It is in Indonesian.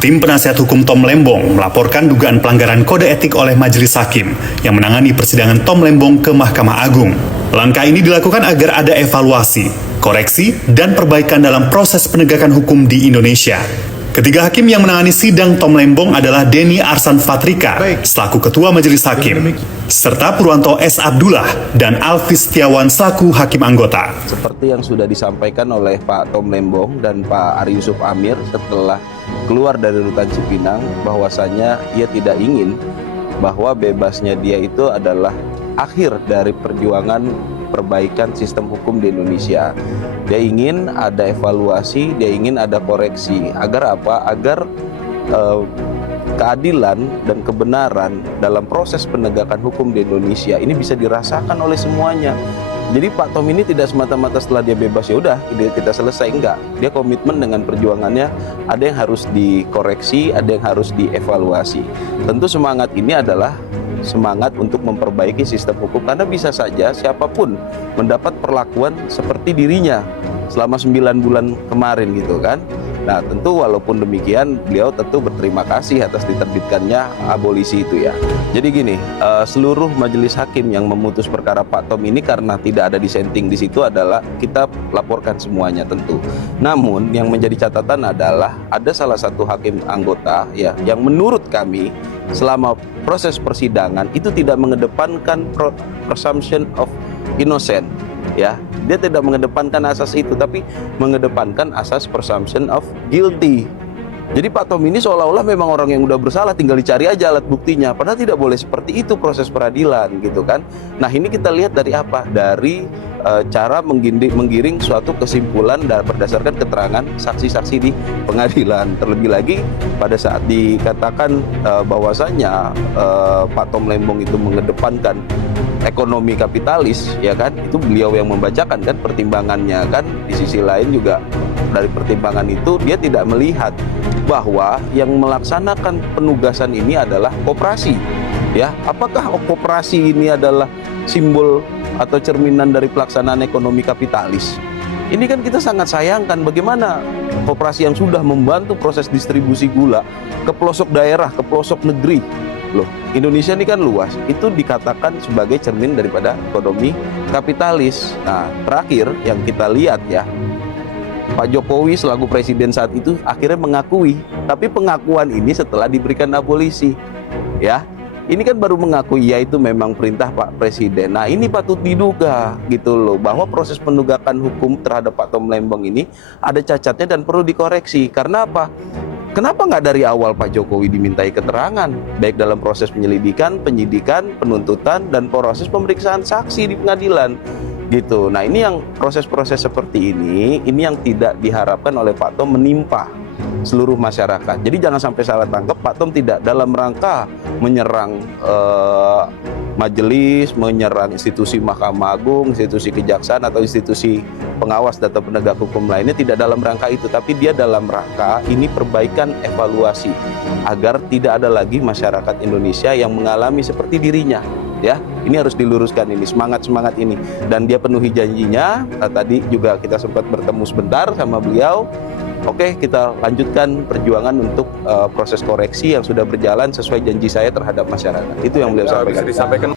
Tim penasihat hukum Tom Lembong melaporkan dugaan pelanggaran kode etik oleh Majelis Hakim yang menangani persidangan Tom Lembong ke Mahkamah Agung. Langkah ini dilakukan agar ada evaluasi, koreksi, dan perbaikan dalam proses penegakan hukum di Indonesia. Ketiga hakim yang menangani sidang Tom Lembong adalah Denny Arsan Fatrika selaku Ketua Majelis Hakim, serta Purwanto S. Abdullah dan Alvis Setiawan selaku hakim anggota. Seperti yang sudah disampaikan oleh Pak Tom Lembong dan Pak Ari Yusuf Amir setelah keluar dari rutan Cipinang, bahwasanya ia tidak ingin bahwa bebasnya dia itu adalah akhir dari perjuangan perbaikan sistem hukum di Indonesia. Dia ingin ada evaluasi, dia ingin ada koreksi. Agar apa? Agar keadilan dan kebenaran dalam proses penegakan hukum di Indonesia ini bisa dirasakan oleh semuanya. Jadi Pak Tom ini tidak semata-mata setelah dia bebas ya udah kita selesai, enggak. Dia komitmen dengan perjuangannya, ada yang harus dikoreksi, ada yang harus dievaluasi. Tentu semangat ini adalah semangat untuk memperbaiki sistem hukum, karena bisa saja siapapun mendapat perlakuan seperti dirinya selama 9 bulan kemarin gitu kan. Nah tentu walaupun demikian beliau tentu berterima kasih atas diterbitkannya abolisi itu ya. Jadi gini, seluruh majelis hakim yang memutus perkara Pak Tom ini karena tidak ada dissenting di situ adalah kita laporkan semuanya tentu. Namun yang menjadi catatan adalah ada salah satu hakim anggota ya yang menurut kami selama proses persidangan itu tidak mengedepankan presumption of innocent ya. Dia tidak mengedepankan asas itu, tapi mengedepankan asas presumption of guilty. Jadi Pak Tom ini seolah-olah memang orang yang udah bersalah, tinggal dicari aja alat buktinya. Padahal tidak boleh seperti itu proses peradilan gitu kan. Nah ini kita lihat dari apa? Dari cara menggiring suatu kesimpulan berdasarkan keterangan saksi-saksi di pengadilan. Terlebih lagi pada saat dikatakan bahwasanya Pak Tom Lembong itu mengedepankan ekonomi kapitalis ya kan, itu beliau yang membacakan kan pertimbangannya kan. Di sisi lain juga dari pertimbangan itu dia tidak melihat bahwa yang melaksanakan penugasan ini adalah koperasi ya. Apakah koperasi ini adalah simbol atau cerminan dari pelaksanaan ekonomi kapitalis? Ini kan kita sangat sayangkan bagaimana koperasi yang sudah membantu proses distribusi gula ke pelosok daerah, ke pelosok negeri. Loh, Indonesia ini kan luas, itu dikatakan sebagai cermin daripada ekonomi kapitalis. Nah, terakhir yang kita lihat ya, Pak Jokowi selaku presiden saat itu akhirnya mengakui, tapi pengakuan ini setelah diberikan abolisi ya. Ini kan baru mengakui ya itu memang perintah Pak Presiden. Nah ini patut diduga gitu loh, bahwa proses penegakan hukum terhadap Pak Tom Lembong ini ada cacatnya dan perlu dikoreksi. Karena apa? Kenapa nggak dari awal Pak Jokowi dimintai keterangan, baik dalam proses penyelidikan, penyidikan, penuntutan, dan proses pemeriksaan saksi di pengadilan gitu. Nah ini yang proses-proses seperti ini yang tidak diharapkan oleh Pak Tom menimpa seluruh masyarakat. Jadi jangan sampai salah tangkap, Pak Tom tidak dalam rangka menyerang majelis, menyerang institusi Mahkamah Agung, institusi kejaksaan atau institusi pengawas data penegak hukum lainnya, tidak dalam rangka itu, tapi dia dalam rangka ini perbaikan evaluasi agar tidak ada lagi masyarakat Indonesia yang mengalami seperti dirinya ya. Ini harus diluruskan, ini semangat ini, dan dia penuhi janjinya. Tadi juga kita sempat bertemu sebentar sama beliau. Oke, kita lanjutkan perjuangan untuk proses koreksi yang sudah berjalan sesuai janji saya terhadap masyarakat. Itu yang beliau sampaikan.